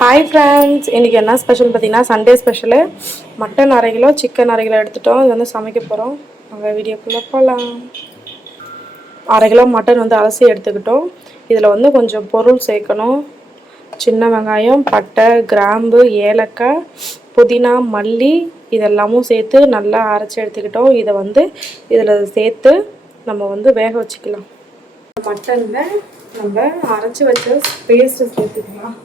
Hi friends, இன்றைக்கி என்ன special பார்த்தீங்கன்னா சண்டே ஸ்பெஷலு. மட்டன் அரை கிலோ, சிக்கன் அரை கிலோ எடுத்துட்டோம். இது வந்து சமைக்க போகிறோம். நாங்கள் வீடியோக்குள்ளே போகலாம். அரை கிலோ மட்டன் வந்து அலசி எடுத்துக்கிட்டோம். இதில் வந்து கொஞ்சம் பொருள் சேர்க்கணும். சின்ன வெங்காயம், பட்டை, கிராம்பு, ஏலக்காய், புதினா, மல்லி இதெல்லாமும் சேர்த்து நல்லா அரைச்சி எடுத்துக்கிட்டோம். இதை வந்து இதில் சேர்த்து நம்ம வந்து வேக வச்சுக்கலாம். மட்டனில் நம்ம அரைச்சி வச்ச பேஸ்ட்டு சேர்த்துக்கலாம்.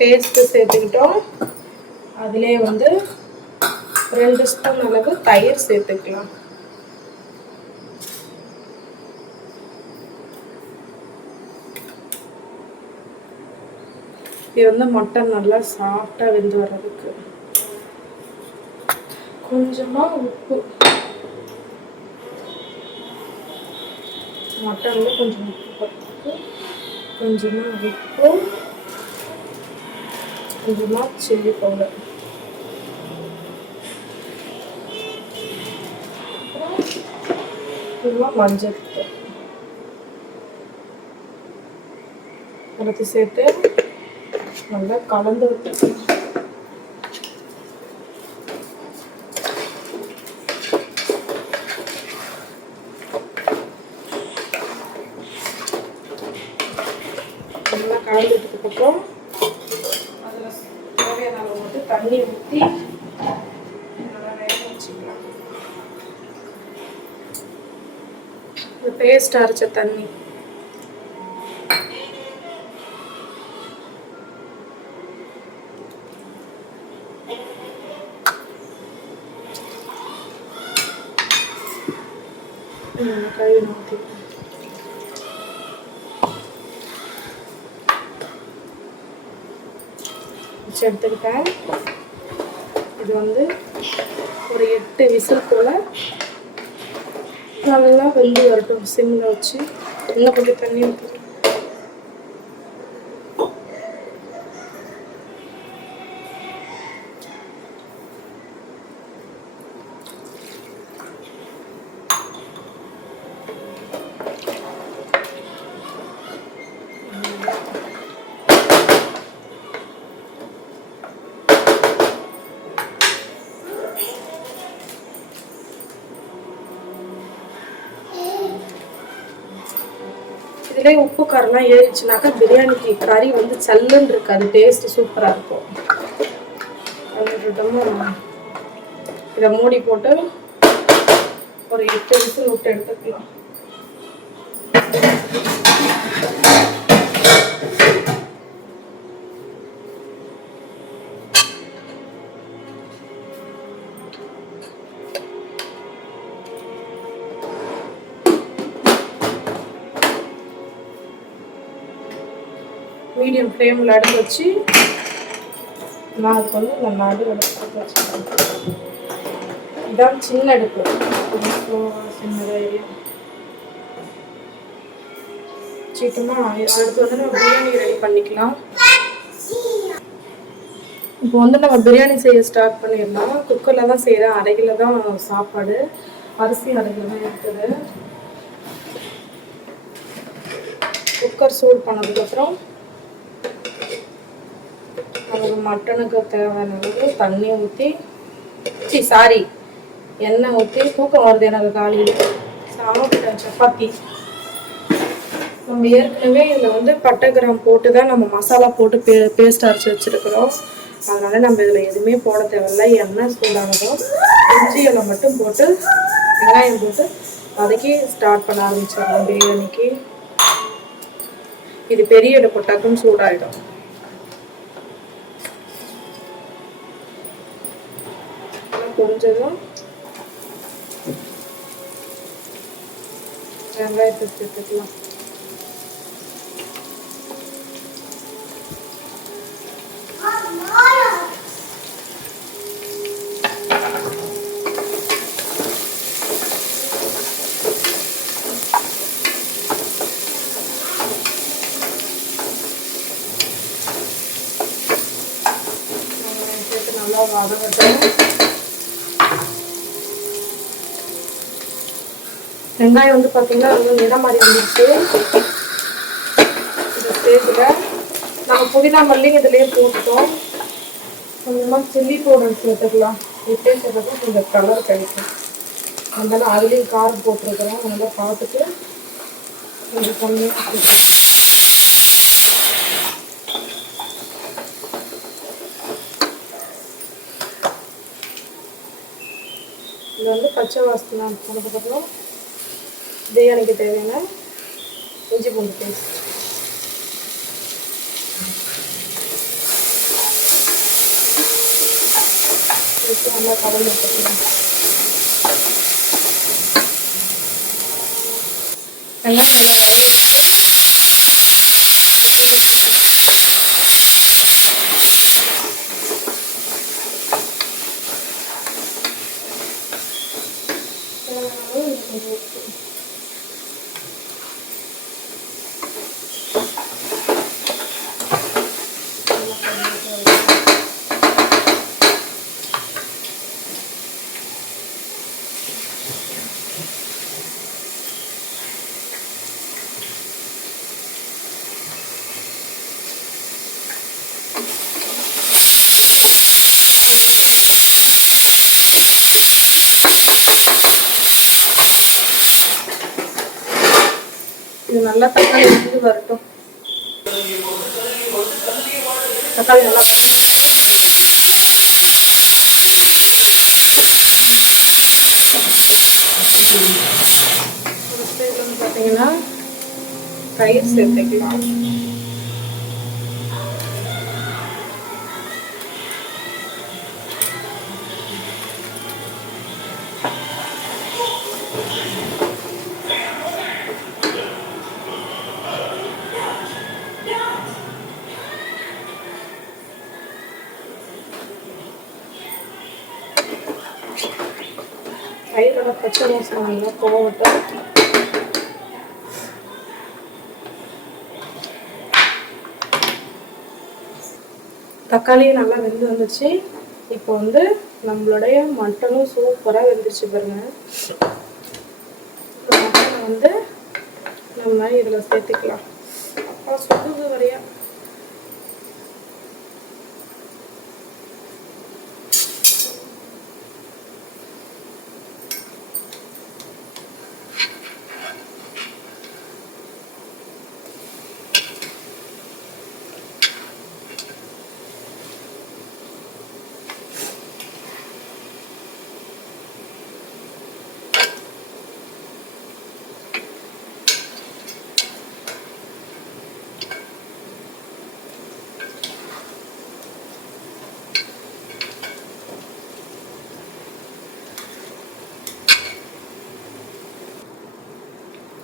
பேஸ்ட்டு சேர்த்துக்கிட்டோம். அதிலே வந்து 2 ஸ்பூன் அளவு தயிர் சேர்த்துக்கலாம். இது வந்து மட்டன் நல்லா சாஃப்டாக வெந்து வர்றதுக்கு. கொஞ்சமாக உப்பு, மட்டனில் கொஞ்சம் உப்பு போட்டு, கொஞ்சமாக உப்பு, கொஞ்சமாக சில்லி பவுடர், கொஞ்சமாக மஞ்சள் தூள் எல்லாத்தையும் சேர்த்து நல்லா கலந்து விட்டுக்கலாம். நல்லா கலந்துட்டதுக்கப்புறம் அதில் தேவையான அளவு மட்டும் தண்ணி ஊற்றி நல்லா வேக வச்சுக்கலாம். பேஸ்ட் அரைச்ச தண்ணி கழுவி ஊற்றி எடுத்துக்கிட்டேன். இது வந்து ஒரு 8 விசில் போல் நல்லா வெந்து வரட்டும். சிம்மில் வச்சு இன்னும் கொஞ்சம் தண்ணி ஊற்றி இதிலே உப்பு காரெல்லாம் ஏறிச்சுனாக்கா பிரியாணிக்கு கறி வந்து சல்லுன்னு இருக்காது, டேஸ்ட்டு சூப்பராக இருக்கும். இதை மூடி போட்டு ஒரு 8 விசில் விட்டு எடுத்துக்கலாம். மீடியம் ஃப்ளேமில் அடுத்து வச்சு நான் அதுக்கு வந்து இந்த நடு அடுப்பு வச்சுருக்கேன். இதான் சின்ன அடுப்பு, சின்னதாக சீக்கிரமாக அடுத்து வந்து நம்ம பிரியாணி ரெடி பண்ணிக்கலாம். இப்போ வந்து நம்ம பிரியாணி செய்ய ஸ்டார்ட் பண்ணிடலாம். குக்கரில் தான் செய்கிறேன். அரைகில தான் சாப்பாடு, அரிசி அரைகில தான் இருக்குது. குக்கர் சூடு பண்ணதுக்கப்புறம் நமக்கு மட்டனுக்கு தேவையான அளவு தண்ணி ஊற்றி எண்ணெய் ஊற்றி, தூக்கம் வருது எனக்கு காலையில் சாப்பிட்டேன் சப்பாத்தி. நம்ம ஏற்கனவே இதில் வந்து பட்டை கிராம் போட்டு தான் நம்ம மசாலா போட்டு பேஸ்ட் அரைச்சி வச்சுருக்கிறோம். அதனால் நம்ம இதில் எதுவுமே போட தேவையில்லை. எண்ணெய் சூடானதும் இஞ்சி இலை மட்டும் போட்டு வெங்காயம் போட்டு வதக்கி ஸ்டார்ட் பண்ண ஆரம்பிச்சிடலாம் பிரியாணிக்கு. இது பெரிய அடுப்பு, டக்குன்னு சூடாகிடும். கொஞ்சம் வெங்காயத்தை சேர்த்துக்கலாம். வதங்கட்டும். வெங்காயம் வந்து பார்த்தீங்கன்னா ரொம்ப நிறம் மாதிரி வந்துடுச்சு. இந்த ஸ்டேஜில் நம்ம புதினா மல்லி இதுலேயே போட்டுட்டோம். கொஞ்சமாக சில்லி பவுடர் சேர்த்துக்கலாம். இப்படியே சேர்த்துட்டு கொஞ்சம் கலர் கிடைக்கும். அதனால அதுலேயும் காரம் போட்டிருக்கிறோம். நல்லா பார்த்துட்டு கொஞ்சம் கம்மியாக இது வந்து பச்சை வாசனை போனதுக்கப்புறம் பிரியாணிக்கு தேவையான இஞ்சி பூண்டு பேஸ்ட் வச்சு நல்லா கலந்து வச்சுக்கலாம். வெங்காயம் நல்லா இது நல்லா தக்காளி வந்து வரட்டும். தக்காளி நல்லா பார்த்தீங்கன்னா தயிர் சேர்த்துக்கலாம். தயிரோட பச்சை வாசனை நல்லா போகட்டும். தக்காளி நல்லா வெந்து வந்துச்சு. இப்போ வந்து நம்மளுடைய மட்டனும் சூப்பராக வெந்துச்சு பாருங்க. மட்டனை வந்து நம்ம இதில் சேர்த்துக்கலாம். அப்பா சொல்லுது வரையா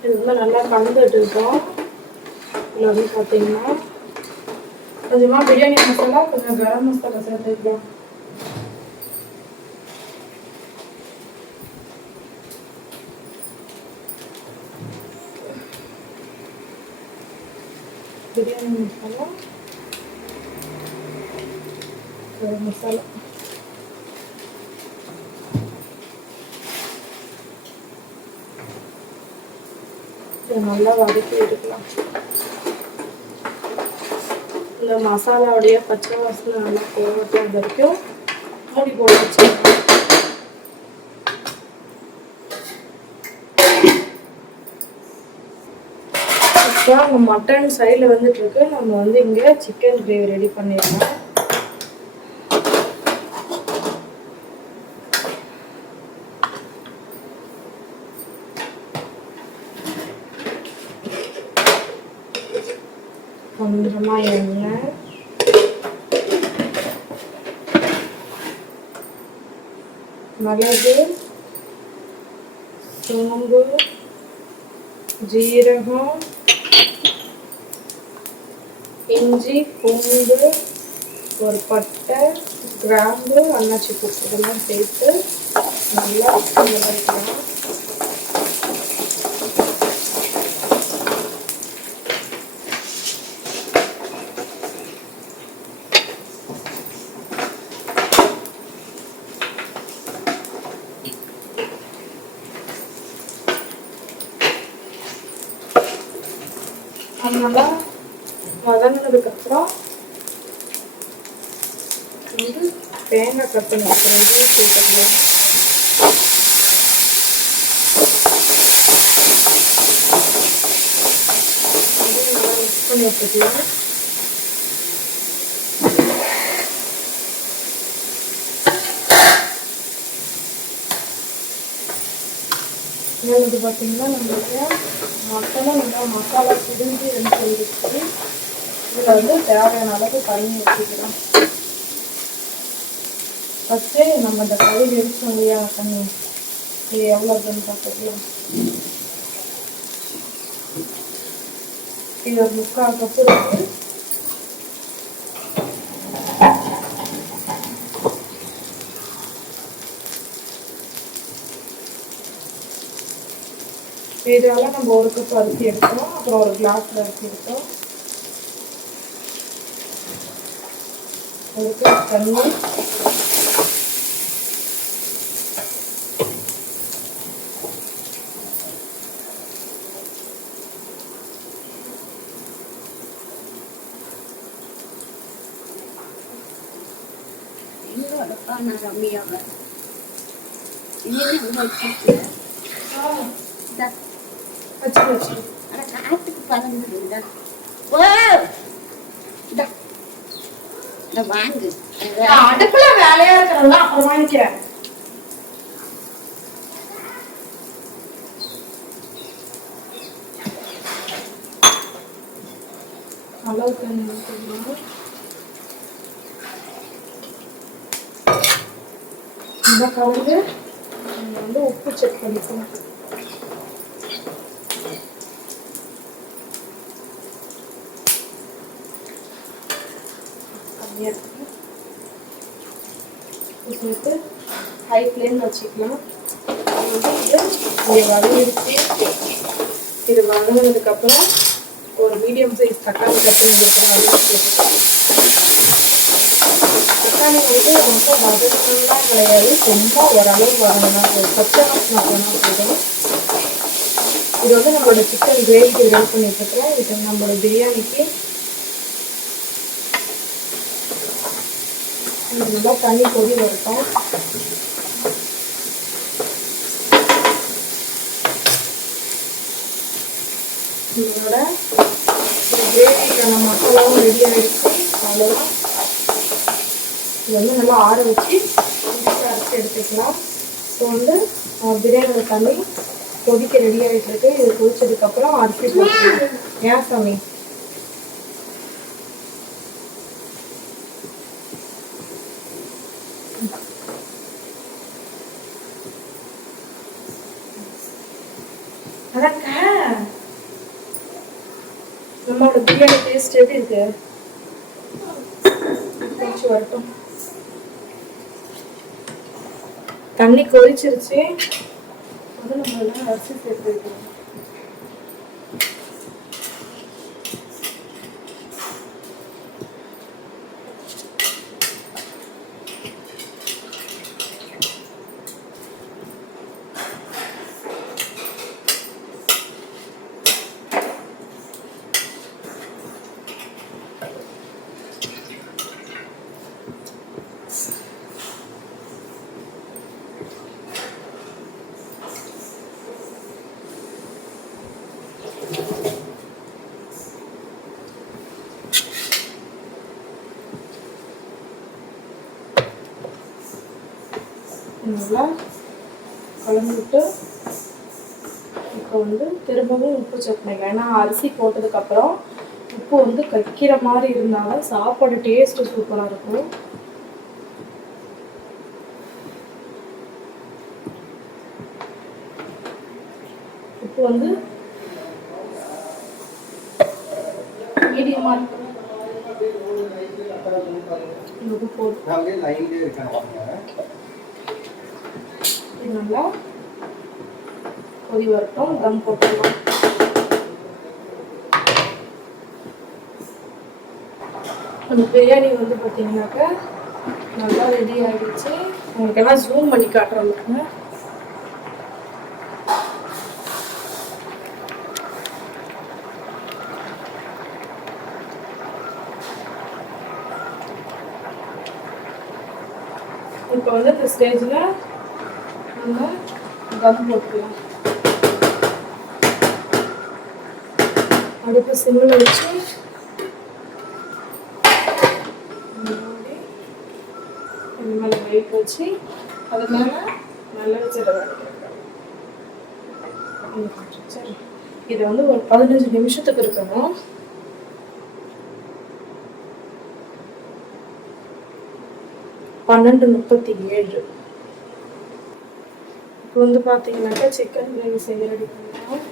இது வந்து நல்லா கலந்துட்டு இருக்கோம். இதில் வந்து பார்த்தீங்கன்னா கொஞ்சமாக பிரியாணி மசாலா, கொஞ்சம் கரம் மசாலா சேர்த்துக்கலாம். பிரியாணி மசாலா, கரம் மசாலா நல்லா வதக்கி எடுக்கலாம். இந்த மசாலாவுடைய பச்சை வாசனை நல்லா போகட்டும் வரைக்கும் மூடி போட்டு வச்சுக்கலாம். இப்போ அங்கே மட்டன் சைடில் வந்துட்டு இருக்கு. நம்ம வந்து இங்கே சிக்கன் கிரேவி ரெடி பண்ணிடலாம். கொஞ்சமா எண்ணெய், மிளகு, சோம்பு, ஜீரகம், இஞ்சி, பூண்டு, ஒரு பட்டை, கிராம்பு, அன்னாச்சி பூ இதெல்லாம் சேர்த்து நல்லா வதக்கலாம். அது நல்லா வதங்கினதுக்கப்புறம் வந்து தேங்காய் கட் பண்ணி வைக்கிறேன் சேர்த்துக்கலாம். நல்லா மிக்ஸ் பண்ணி வச்சுக்கலாம். இது பார்த்தீங்கன்னா நம்மளுடைய மட்டனும் நல்லா மசாலா பிரிஞ்சு வந்துச்சு. இதில் வந்து தேவையான அளவு தண்ணி வச்சுக்கலாம். ஃபஸ்ட்டு நம்ம இந்த கறி வெடிச்சோம் இல்லையா தண்ணி, இது எவ்வளோ இருக்குன்னு பார்த்துக்கலாம். இது ஒரு 3/4 கப்பு இருக்குது. இதனால நம்ம 1 கப் அரிசி எடுத்தோம், அப்புறம் ஒரு கிளாஸில் அரிசி எடுத்தோம், 1 கப் தண்ணி, அடுப்புல வேலையா இருக்கிறதா அப்புறம் வாங்கிக்கிறேன். அளவுக்கு இந்த கலந்து வந்து உப்பு செக் பண்ணிக்கலாம். சேர்த்து ஹை ஃப்ளேம் வச்சுக்கலாம். இது வதங்கிடுச்சு. இது வதங்கினதுக்கப்புறம் ஒரு மீடியம் சைஸ் தக்காளி கட் பண்ணி வச்சுக்கலாம். தக்காளி வந்து ரொம்ப வதங்கலாம் கிடையாது, ரொம்ப ஓரளவு வதங்கினா பச்சை வாசனை போனால் போதும். இது வந்து நம்மளோட சிக்கன் கிரேவிக்கு ரெடி பண்ணிட்டு இருக்கிறோம். இது நம்மளோட பிரியாணிக்கு நல்லா தண்ணி கொதி வரட்டும். இதோட கிரேவிக்கான மசாலாவும் ரெடி ஆகிடுச்சு. அவ்வளோதான். இது வந்து நல்லா ஆற வச்சு அரைச்சி எடுத்துக்கலாம். ஸோ வந்து பிரியாணியோட தண்ணி கொதிக்க ரெடி ஆகிட்டு இருக்கு. இது கொதிச்சதுக்கப்புறம் அரிசி போட்டுக்கலாம். ஏன் சாமி நம்மளோட பிரியாணி டேஸ்ட் எப்படி இருக்கு? கொதிச்சு வரட்டும். தண்ணி கொதிச்சிருச்சு. அது நம்ம எல்லாம் அரிசி சேர்த்து வைக்கணும். நல்லா கலந்துட்டு இப்போ வந்து திரும்பவும் உப்பு செக் பண்ணிக்கலாம். ஏன்னா அரிசி போட்டதுக்கப்புறம் உப்பு வந்து கக்கிற மாதிரி இருந்தாலும் சாப்பாடு டேஸ்ட்டு சூப்பராக இருக்கும். உப்பு வந்து மீடியமாக இருக்கும். உப்பு போட்டு நல்லா கொதி வரட்டும். தம் போட்டுக்கலாம். அந்த பிரியாணி வந்து பார்த்தீங்கன்னாக்கா நல்லா ரெடி ஆகிடுச்சு. உங்களுக்கு எல்லாம் ஜூம் பண்ணி காட்டுறோம். இப்போ வந்து இந்த ஸ்டேஜில் நம்ம தம் போட்டுக்கலாம். அடுப்பு சிம்மில் வச்சு இந்த மேலே வெயிட் வச்சு அது மேலே நல்லா சரி. இதை வந்து ஒரு 15 நிமிஷத்துக்கு இருக்கணும். 12:37. இப்போ வந்து பார்த்தீங்கன்னாக்கா சிக்கன் கிரேவி செய்ய ரெடி பண்ணலாம்.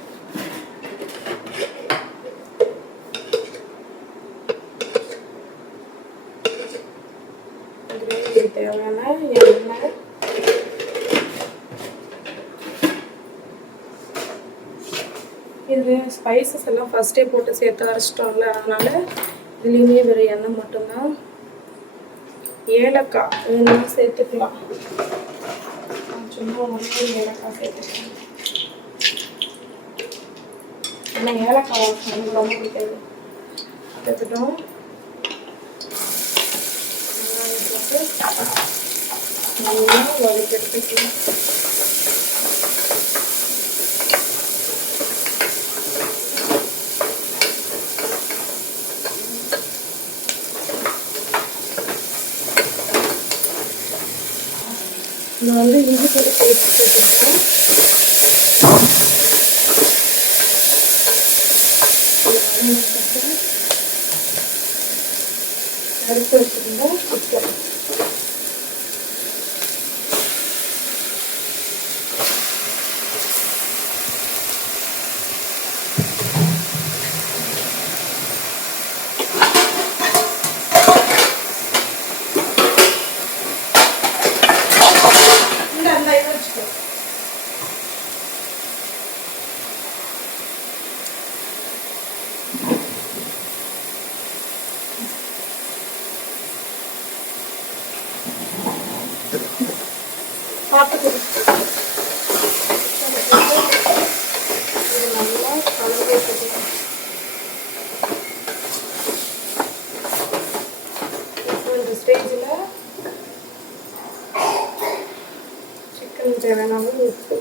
கிரேவிக்கு தேவையான எண்ணெய், இது ஸ்பைசஸ் எல்லாம் ஃபஸ்ட்டே போட்டு சேர்த்து அரைச்சிட்டோம்ல, அதனால இதுலேயுமே வெறும் எண்ணெய் மட்டும்தான். ஏலக்காய் வேணும்னா சேர்த்துக்கலாம். சும்மா ஒன்றே ஏலக்காய் சேர்த்துக்கலாம். ஆனால் ஏலக்காய் எனக்கு ரொம்ப பிடிக்காது. சேர்த்துட்டோம். நல்லா வதக்கி எடுத்துக்கலாம். இதில் வந்து இஞ்சி பூண்டு பேஸ்ட் சேர்த்துக்கலாம். எடுத்து வச்சுருந்தா சிக்கன் பார்த்து இது நல்லா கலந்து வச்சுக்கலாம். இப்போ இந்த ஸ்டேஜில் சிக்கன் தேவையான உப்பு,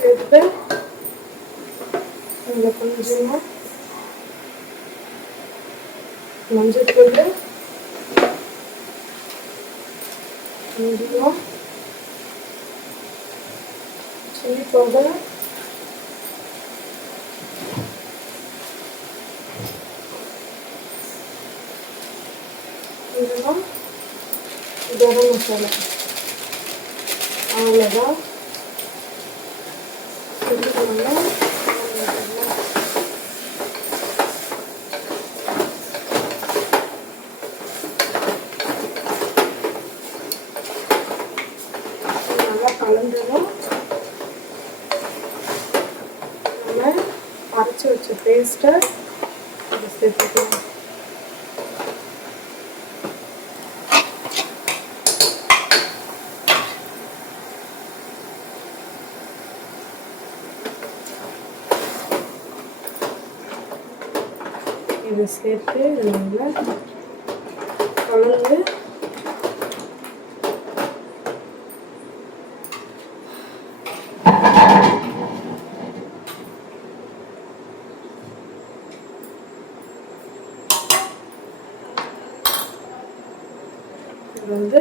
சேர்த்து அதில் கொஞ்சமாக மஞ்சள் தூள், கொஞ்சமாக சில்லி பவுடர், கொஞ்சமாக கரம் மசாலா. அவ்வளோதான். நல்லா கலந்துடும். நம்ம அரைச்சி வச்ச பேஸ்ட்டை சேர்த்துக்கலாம். இதை சேர்த்து நல்லா கலந்து இது வந்து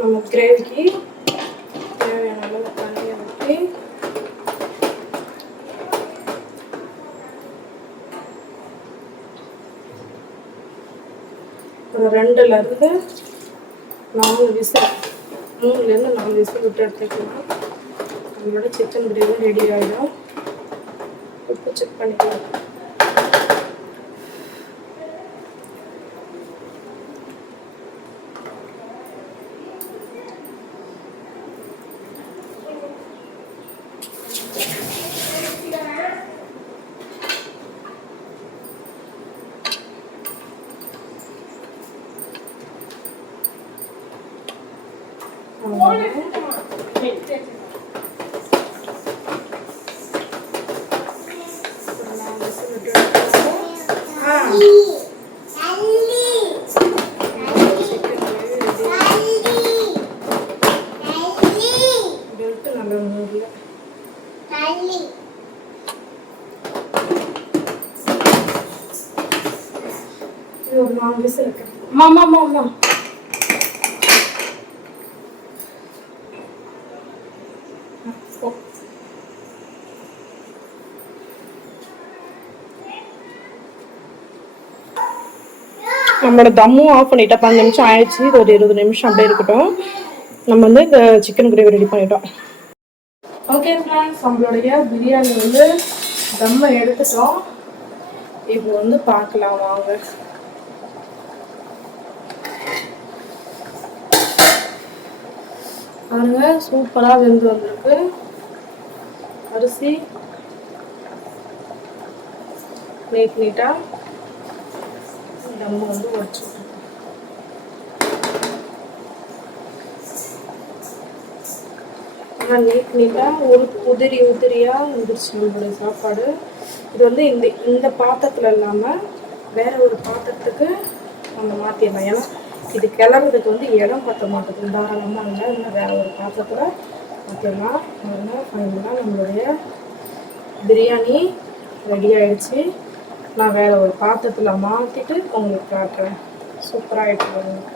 நம்ம கிரேவிக்கு தேவையான அளவு தண்ணியை ஊற்றி ஒரு 2லேருந்து 4 விசில், 3லேருந்து 4 விசில் விட்டு எடுத்துக்கலாம். நம்மளோட சிக்கன் கிரேவி ரெடி ஆகிடும். உப்பு செக் பண்ணிக்கலாம். ஒரு 4 விசில் இருக்கு. அம்மா அம்மா அம்மா நம்மளோட தம்மும் ஆஃப் பண்ணிட்டா 15 நிமிஷம் ஆயிடுச்சு. இது ஒரு 20 நிமிஷம் அப்படியே இருக்கட்டும். நம்ம வந்து இந்த சிக்கன் கிரேவி ரெடி பண்ணிட்டோம். ஓகே ஃப்ரெண்ட்ஸ், நம்மளுடைய பிரியாணி வந்து தம்மை எடுத்துட்டோம். இப்போ வந்து பார்க்கலாம் வாங்க. பாருங்க, சூப்பராக வெந்து வந்திருக்கு. அரிசி நீட்டாக தம்மு வந்து உடச்சு நீட்டாக ஒரு உதிரியாக வந்துருச்சு நம்மளுடைய சாப்பாடு. இது வந்து இந்த பாத்திரத்தில் இல்லாமல் வேற ஒரு பாத்திரத்துக்கு நம்ம மாற்றிடலாம். ஏன்னா இது கிளறதுக்கு வந்து இடம் பற்ற மாட்டேங்குது, தாராளமாக இல்லை. இன்னும் வேற ஒரு பாத்திரத்தில் மாற்றிடலாம். அதனால் ஃபைனலாக நம்மளுடைய பிரியாணி ரெடி ஆகிடுச்சு. நான் வேற ஒரு பாத்திரத்தில் மாற்றிட்டு உங்களுக்கு காட்டுறேன். சூப்பராக ஆகிட்டு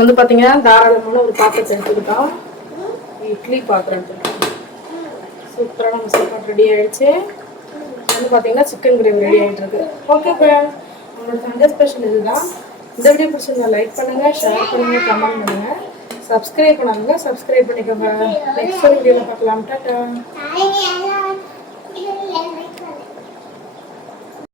வந்து பார்த்தீங்கன்னா தாராளமான ஒரு பாத்திரத்தை எடுத்துக்கிட்டோம். இட்லி பாத்திரம் எடுத்துக்கிட்டோம். சூப்பராக நம்ம சாப்பாடு ரெடி ஆகிடுச்சு. வந்து பார்த்தீங்கன்னா சிக்கன் கிரேவி ரெடி ஆகிட்டு இருக்கு. ஓகே ஃப்ரெண்ட்ஸ், உங்களோட சண்டே ஸ்பெஷல் இதுதான். இந்த வீடியோ பிடிச்சிருந்தா லைக் பண்ணுங்கள், ஷேர் பண்ணுங்கள், கமெண்ட் பண்ணுங்கள். சப்ஸ்கிரைப் பண்ணாங்க, சப்ஸ்கிரைப் பண்ணிக்கோங்க. நெக்ஸ்ட் வீடியோவில் பார்க்கலாம். டாடா.